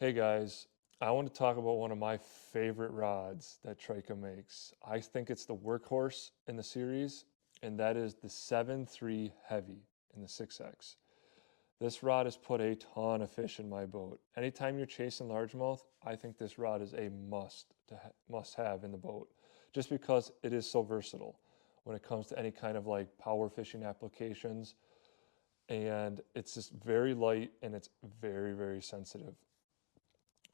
Hey guys, I want to talk about one of my favorite rods that Trika makes. I think it's the workhorse in the series, and that is the 7.3 Heavy in the 6X. This rod has put a ton of fish in my boat. Anytime you're chasing largemouth, I think this rod is a must have in the boat, just because it is so versatile when it comes to any kind of like power fishing applications, and it's just very light and it's very sensitive.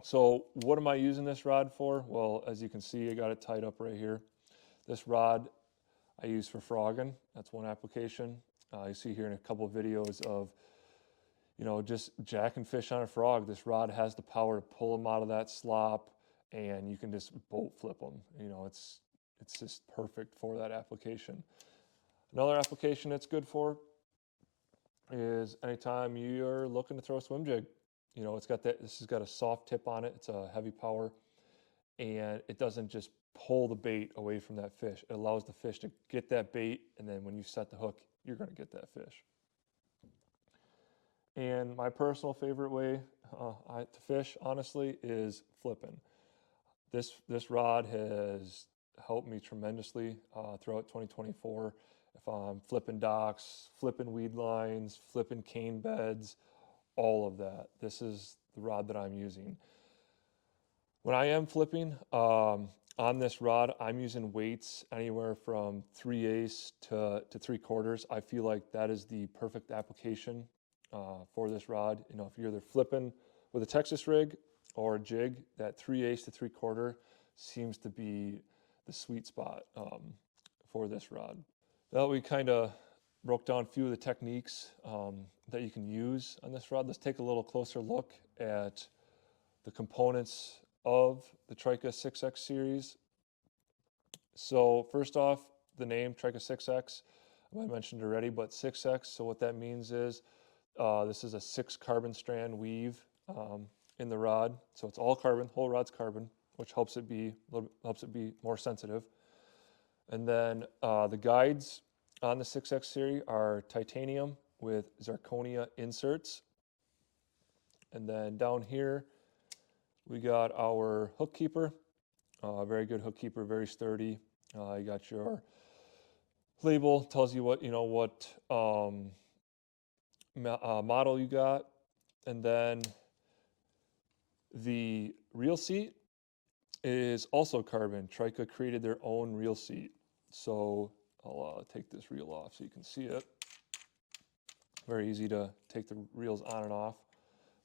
So what am I using this rod for? Well, as you can see, I got it tied up right here. This rod I use for frogging. That's one application. You see here in a couple of videos of, just jacking fish on a frog. This rod has the power to pull them out of that slop, and you can just boat flip them. It's just perfect for that application. Another application it's good for is anytime you're looking to throw a swim jig. This has got a soft tip on it. It's a heavy power, and it doesn't just pull the bait away from that fish. It allows the fish to get that bait, and then when you set the hook, you're going to get that fish. And my personal favorite way to fish, honestly, is flipping. This rod has helped me tremendously throughout 2024. If I'm flipping docks, flipping weed lines, flipping cane beds, all of that, this is the rod that I'm using. When I am flipping on this rod, I'm using weights anywhere from 3/8 to 3/4. I feel like that is the perfect application for this rod. If you're either flipping with a Texas rig or a jig, that 3/8 to 3/4 seems to be the sweet spot for this rod. Now we kind of broke down a few of the techniques that you can use on this rod. Let's take a little closer look at the components of the Trika 6X series. So first off, the name Trika 6X, I mentioned already, but 6X, so what that means is this is a 6 carbon strand weave in the rod. So it's all carbon, whole rod's carbon, which helps it be more sensitive. And then the guides on the 6X series are titanium with zirconia inserts. And then down here, we got our hook keeper, very good hook keeper, very sturdy. You got your label, tells you what model you got, and then the reel seat is also carbon. Trika created their own reel seat, so I'll take this reel off so you can see it. Very easy to take the reels on and off,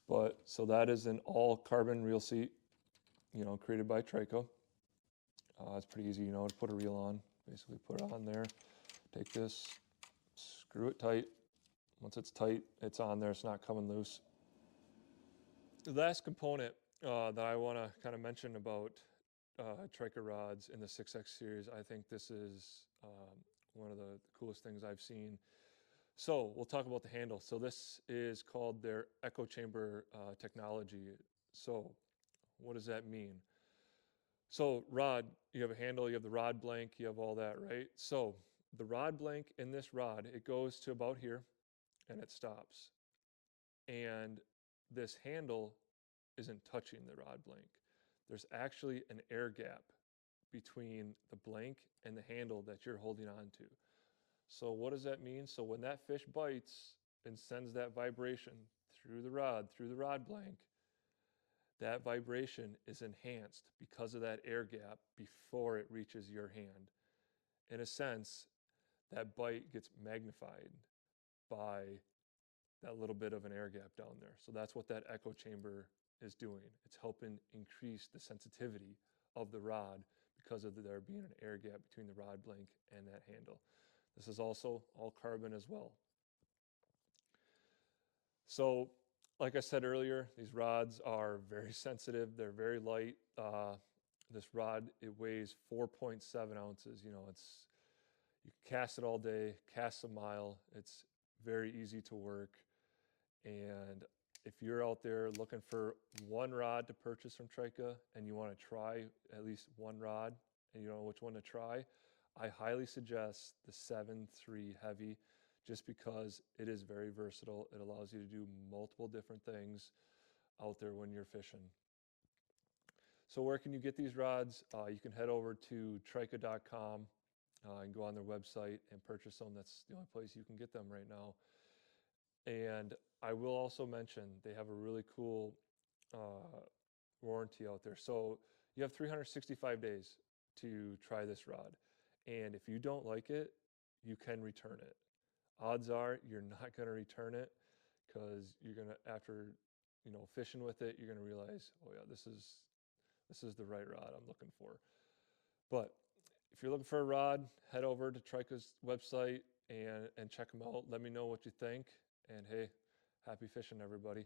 but so that is an all carbon reel seat, created by Trika. It's pretty easy, to put a reel on. Basically put it on there, take this, screw it tight. Once it's tight, it's on there, it's not coming loose. The last component that I want to kind of mention about Trika rods in the 6X series, I think this is one of the coolest things I've seen. So we'll talk about the handle. So this is called their echo chamber technology. So what does that mean? So rod, you have a handle, you have the rod blank, you have all that, right? So the rod blank in this rod, it goes to about here and it stops. And this handle isn't touching the rod blank. There's actually an air gap between the blank and the handle that you're holding on to. So what does that mean? So when that fish bites and sends that vibration through the rod blank, that vibration is enhanced because of that air gap before it reaches your hand. In a sense, that bite gets magnified by that little bit of an air gap down there. So that's what that echo chamber is doing. It's helping increase the sensitivity of the rod because of there being an air gap between the rod blank and that handle. This is also all carbon as well. So like I said earlier, these rods are very sensitive. They're very light. This rod, it weighs 4.7 ounces. You can cast it all day, cast a mile. It's very easy to work. And if you're out there looking for one rod to purchase from Trika and you want to try at least one rod and you don't know which one to try, I highly suggest the 7.3 Heavy just because it is very versatile. It allows you to do multiple different things. out there when you're fishing. So where can you get these rods? You can head over to Trika.com and go on their website and purchase them. That's the only place you can get them right now. And I will also mention they have a really cool warranty out there. So you have 365 days to try this rod. And if you don't like it, you can return it. Odds are you're not going to return it because you're going to, after fishing with it, you're going to realize, oh yeah, this is the right rod I'm looking for. But if you're looking for a rod, head over to Trika's website and check them out. Let me know what you think. And hey, happy fishing, everybody.